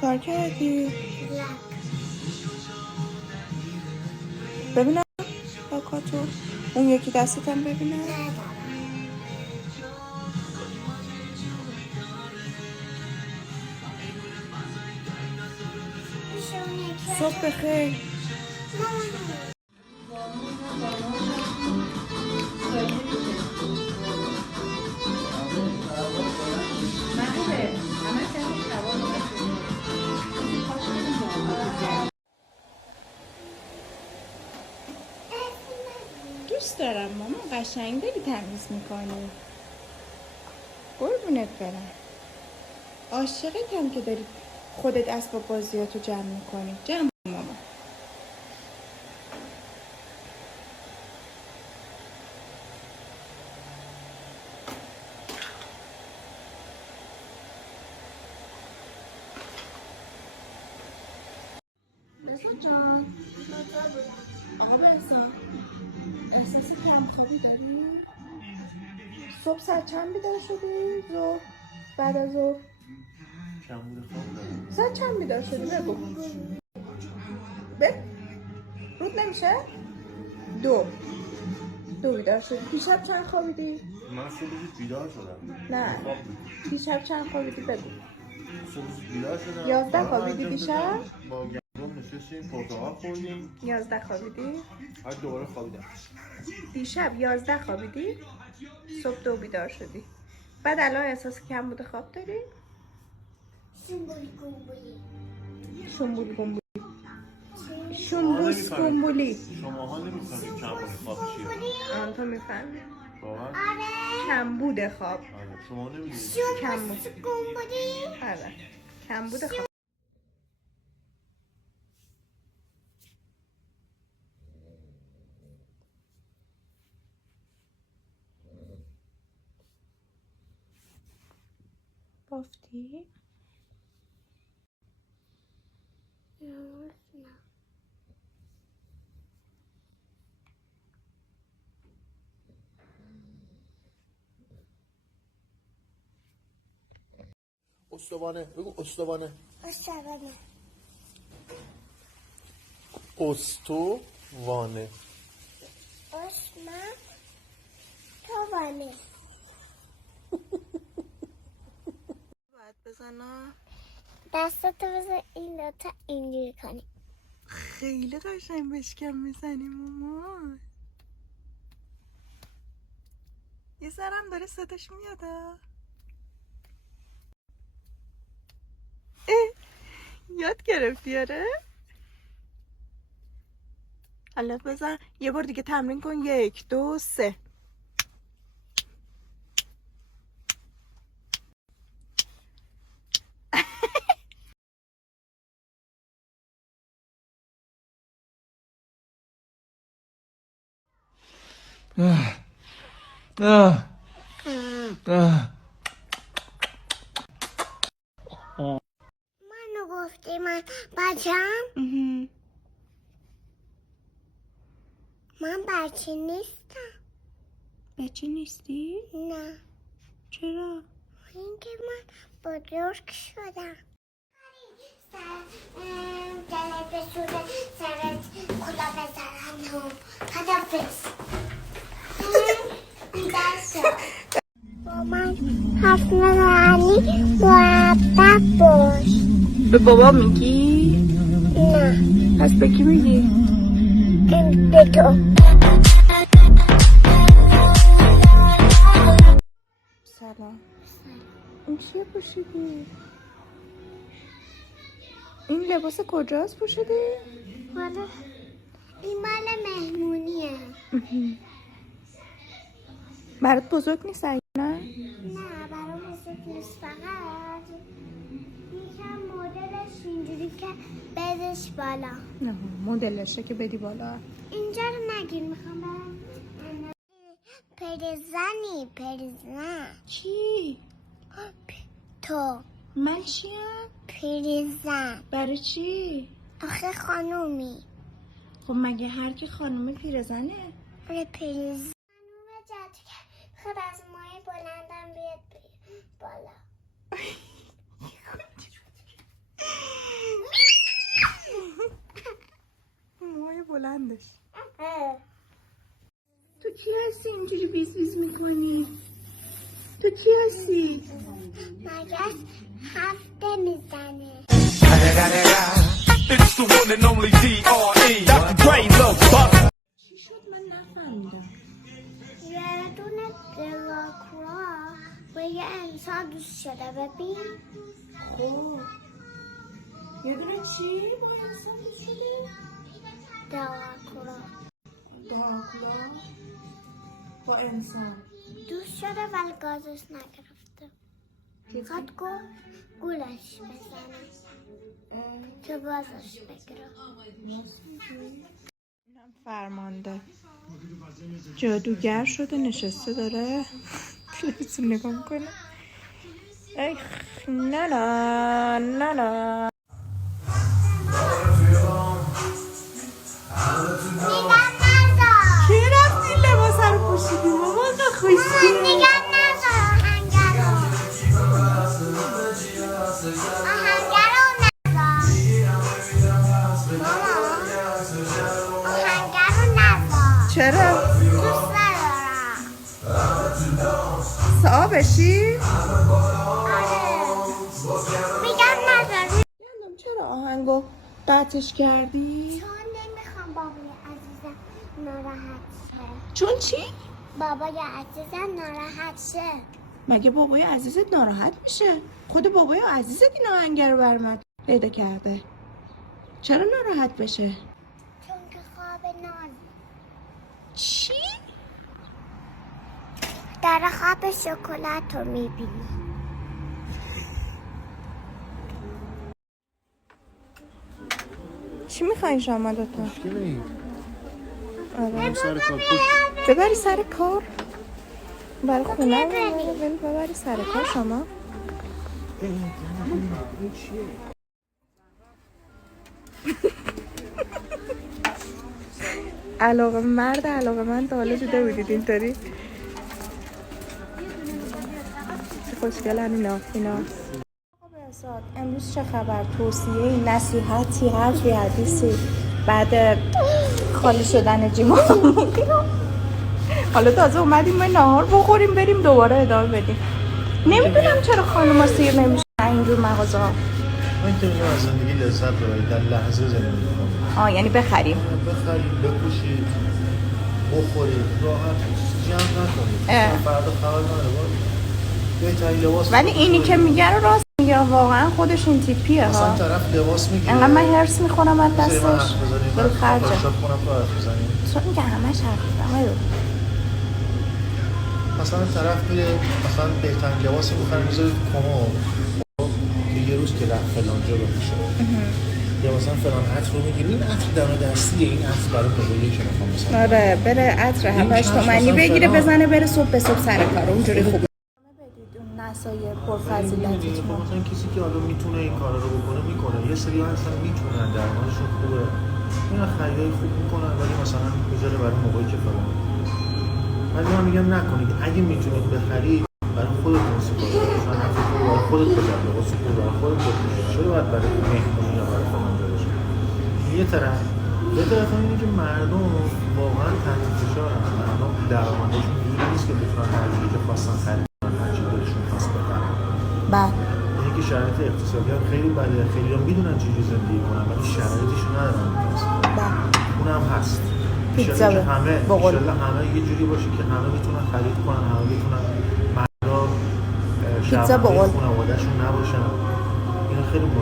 چیکار کردی؟ ببینم لاکاتو. اون یکی دستتم ببینم. صبح بخیر. دوست دارم ماما، قشنگ داری تمیز میکنی. قربونت برم. عاشقتم که داری خودت اسباب بازیاتو جمع میکنی. جمع کن ماما. بهزاد جان. آقا بهزاد، احساس کم خوابی داری؟ صبح ساعت چند بیدار شدی؟ ظهر؟ بعد از ظهر؟ کمبود خواب دارم. ساعت چند بیدار شدی؟ بگو. رود نمیشه؟ دو بیدار شدی. دیشب چند خوابیدی؟ من صبح بیدار شدم. نه. خواب بود. دیشب چند خوابیدی؟ بگو. صبح بیدار شدم. 11 خوابیدی دیشب؟ با گندم نشستیم پرتقال خوردیم. 11 خوابیدی؟ بعد دوباره خوابیدم. دیشب 11 خوابیدی؟ صبح 2 بیدار شدی. بعد الان احساس کم بوده خواب داری؟ شنبول گنبولی. شنبوس گنبولی. شماها نمیفهمید کمبود خواب چیه. آن تو میفهمی. واقعا؟ کمبود خواب. آره شما نمیدونید. کمبود گنبولی. آره کمبود خواب. بافتی؟ استوانه بگو. استوانه. استوانه. استوانه. توانه. باید بزنم. دستتو بزن این دوتا اینجوری کنی. خیلی قشنگ بشکم میزنی مامان. یه ذرم داره صداش میاد. یاد گرفتی آره؟ حالا بزن یه بار دیگه تمرین کن. 1 2 3. منو گفتی من بچم؟ من بچه نیستم. بچه نیستی؟ نه. چرا؟ اینکه من بزرگ شدم. دلت بسوزه سرت کلا بزنم. خدافظ. بیدار شد. با من حرف نزنی مؤدب باش. به بابا میگی؟ نه. پس به کی میگی؟ به تو. سلام. این چیه پوشیدی؟ این لباس کجاست پوشیدی؟ مالا این مال مهمونیه. برات بزرگ نیست نه؟ نه برام بزرگ نیست. فقط یکم مدلش اینجوری که بدش بالا. نه مدلشه که بدی بالا. اینجا رو نگیر. میخوام برم پریزن. چی؟ تو من چیم؟ پریزن. برای چی؟ آخه خانومی. خب مگه هر کی خانوم پیرزنه؟ آره پریزن. خانوم جدید خود از مایه بلندم بیاد بالا. موهای بلندش. تو کی هستی اینجوری بیز بیز میکنی؟ تو کی هستی؟ مگس هفته میزنه. It's the one and only D.R.E. Dr. Dre, Lil Buck. چی شد من نفهمیدم. یه دونه دلاکرا به یه انسان دوست شده ببین. خب یه دونه چی با انسان دوست شده؟ دلاکرا دراکولا با انسان دوست شده ولی گازش نگرفته. خود گولش بزنه تو گازش بگیره. اینم فرمانده جادوگر شده نشسته داره تلویزیون نگاه میکنه. ای نه نه نه نه کی رفتی لباس رو پوشیدی ماما خوشی نگم نزار آهنگر رو نزار. چرا؟ دوست ندارم. سا بشی؟ آره میگم نزار. یادم چرا آهنگو قطعش کردی؟ چون نمیخوام بابای عزیزم ناراحت شه. چون چی؟ بابای عزیزم ناراحت شه. مگه بابای عزیزت ناراحت میشه؟ خود بابای عزیزت این آهنگر رو برمت پیدا کرده. چرا ناراحت بشه؟ چون که خواب نان چی؟ در خواب شکلات رو میبینی. چی میخواین شما دوتا؟ آره. سر کار پشت ببری سر کار؟ برای خونه ببری سر کار شما؟ علاقه مرد علاقه من تا حالا دیده بودید اینطوری؟ خوشگلن اینا امروز چه خبر؟ توصیه نصیحتی حرفی حدیثی بعد خالی شدن جیما حالا تازه اومدیم ما نهار بخوریم بریم دوباره ادامه بدیم. نمیدونم چرا خانوما سیر نمیشن اینجور مغازه ها. من که میگم از زندگی لذت ببرید، در لحظه زندگی کنید. یعنی بخریم بخرید، بپوشید، بخورید، راحت جمع نکنید. فردا خبر نداره. بهترین لباس ولی اینی که میگه رو راست میگه، واقعا خودش این تیپیه ها. مثلا طرف لباس میگیره انقدر من هرس میخورم از دستش دل خرجه چون که همش حرف میزنم. مثلا طرف میره مثلا بهترین لباسی میخوره میذاره تو کمد که یه روز که رفت فلان جا بپوشه، یا مثلا فلان عطر رو میگیره، این عطر دم دستیه، این عطر برای بزرگی که میخوام مثلا آره بره عطر 7 تومانی بگیره بزنه بره صبح به صبح سر کار اونجوری خوبه. نصایح پرفضیلتیتون. مثلا کسی که حالا میتونه این کارا رو بکنه میکنه، یه سری هستن میتونن درمانشون خوبه اینا خریدای خوب میکنن ولی مثلا میذاره برای موقعی که فلان. ولی من میگم نکنید، اگه میتونید بخرید برای خودتون استفاده کنید، مثلا برای خودت بذار لباس خوب برای خودت بپوشید، چرا باید برای مهمونی یا برای فلان جا باشه. یه طرف اینه که مردم واقعا تحت فشارن، مردم درآمدشون اینجوری نیست که بتونن هر چیزی که خواستن خرید کنن، هر چیزی دلشون خواست بخرن. بله. اینه که شرایط اقتصادی هم خیلی بده، خیلی هم میدونن چجوری زندگی کنن ولی شرایطشون ندارن. بله. اونم هست. پیتزا که همه بقول همه یه جوری باشه که همه میتونن خرید کنن، همه میتونن مردا پیتزا بقول خانواده‌شون نباشن. اینا خیلی مهمه.